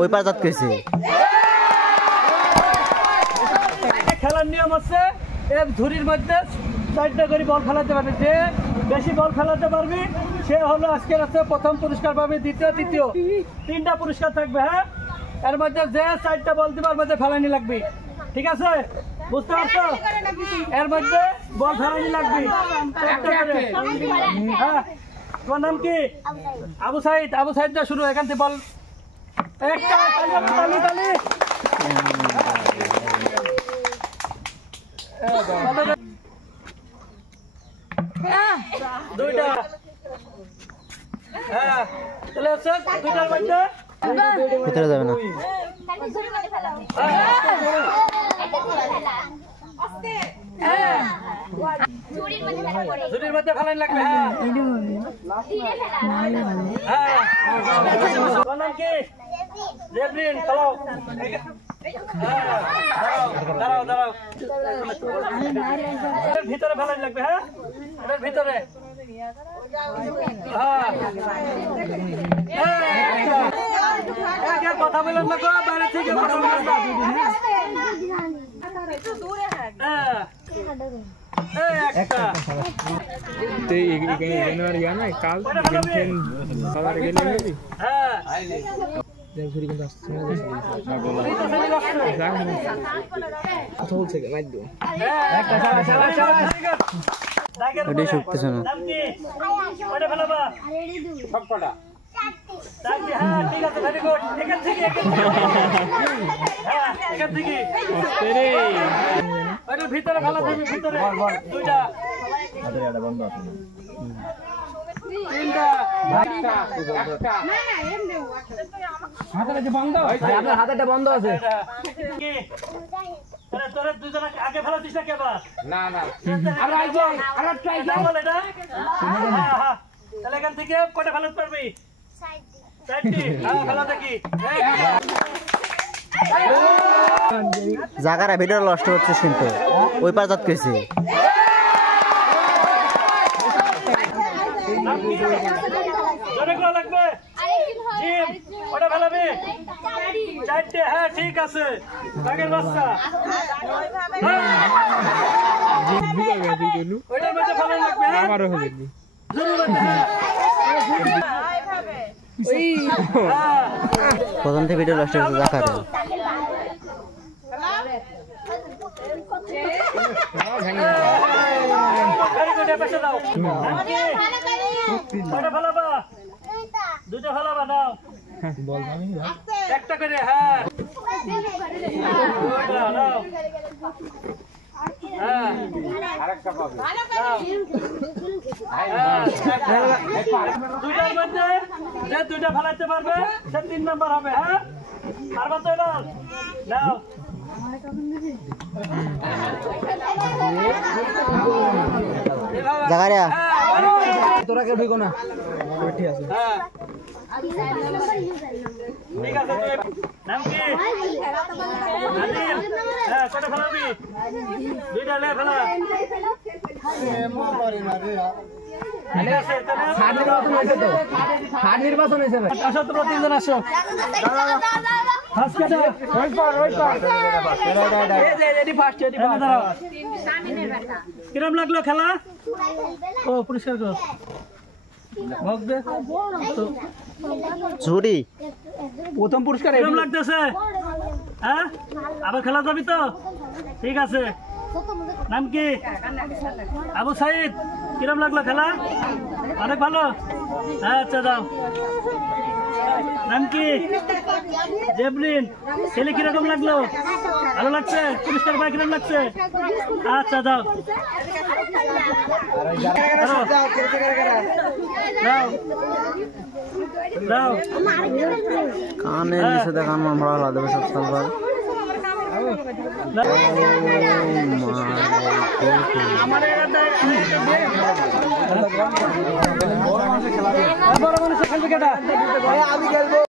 ওই পার জাত কইছে খেলার নিয়ম হচ্ছে এই ঝুড়ির মধ্যে 4টা করে বল ফেলাতে পারবে, যে বেশি বল ফেলাতে পারবি সে হলো আজকের হচ্ছে প্রথম পুরস্কার পাবে, দ্বিতীয় তৃতীয় 3টা পুরস্কার থাকবে। হ্যাঁ, এর মধ্যে যে 4টা বল দিবার মধ্যে ফেলানি লাগবে, ঠিক আছে? বুঝতে পারছো? এর মধ্যে বল ফেলানি লাগবে। হ্যাঁ, তোমার নাম কি? আবু সাইদ। আবু সাইদ না শুরু, এখান থেকে বল একটা তালি তালি। দুইটা। হ্যাঁ, তাহলে হচ্ছে 2টার মধ্যে ভিতরে যাবে না। ঝুড়ির মধ্যে ফেলানি লাগবে। হ্যাঁ, তোমার নাম কি? জেবরিন। খেলাও। দাঁড়াও দাঁড়াও, ভিতরে ফেলানি লাগবে। হ্যাঁ, এটার ভিতরে। কথা বলেন না, বাইরে থেকে কথা বলেন না। শুকতেছে না। ঠিক আছে, ভেরি গুড। এখান থেকে ভিতরে ফেলা থাকবে, ভিতরে 2টা 3টা। আপনার হাতেটা বন্ধ আছে। তোরা দুজনে আগে ফেলাতিস না কেবা? না না, তাহলে এখান থেকে কটা ফেলাতে পারবি? 4টি। ফেলা দেখি। জায়গাটা ভিডিও নষ্ট হচ্ছে কিন্তু ওই পার জাত কইছে। লাগবে জিম, ওটা ফেলাবি 4টে। হ্যাঁ, ঠিক আছে। বাঘের বাচ্চা ওইটার মধ্যে ফেলানি লাগবে। প্রথম থেকে ভিডিও নষ্ট হচ্ছে জায়গাটা। দুটো ফেলাবা নাও, একটা করে। হ্যাঁ, দুইটার মধ্যে যে 2টা ফেলাতে পারবে সে 3 নম্বর হবে। হ্যাঁ, পারবা তো? নাও জায়গাটা তোরা কেউ ঢুকো না। ঠিক আছে। হ্যাঁ, ঠিক আছে। নাম কি? হ্যাঁ, কটা ফেলাবি? 2টা লে ফেলা। নির্বাচন হয়েছে। আসো, তোমরা 3জন আসো। কিরম লাগলো খেলা? ও, পরিষ্কার কর। ঝুড়ি প্রথম পুরস্কার কিরম লাগতেছে? হ্যাঁ, আবার খেলা যাবি তো? ঠিক আছে। নাম কি? আবু সাইদ। কিরম লাগলো খেলা? অনেক ভালো। আচ্ছা, যাও। নাম কি? জেবরিন। ছেলে কিরকম লাগলো? ভালো লাগছে? পুরস্কার পাই কিরকম লাগছে? আচ্ছা, যাও। কানে নিচে দেখান ভালো লাগবে সব সালবার। আমার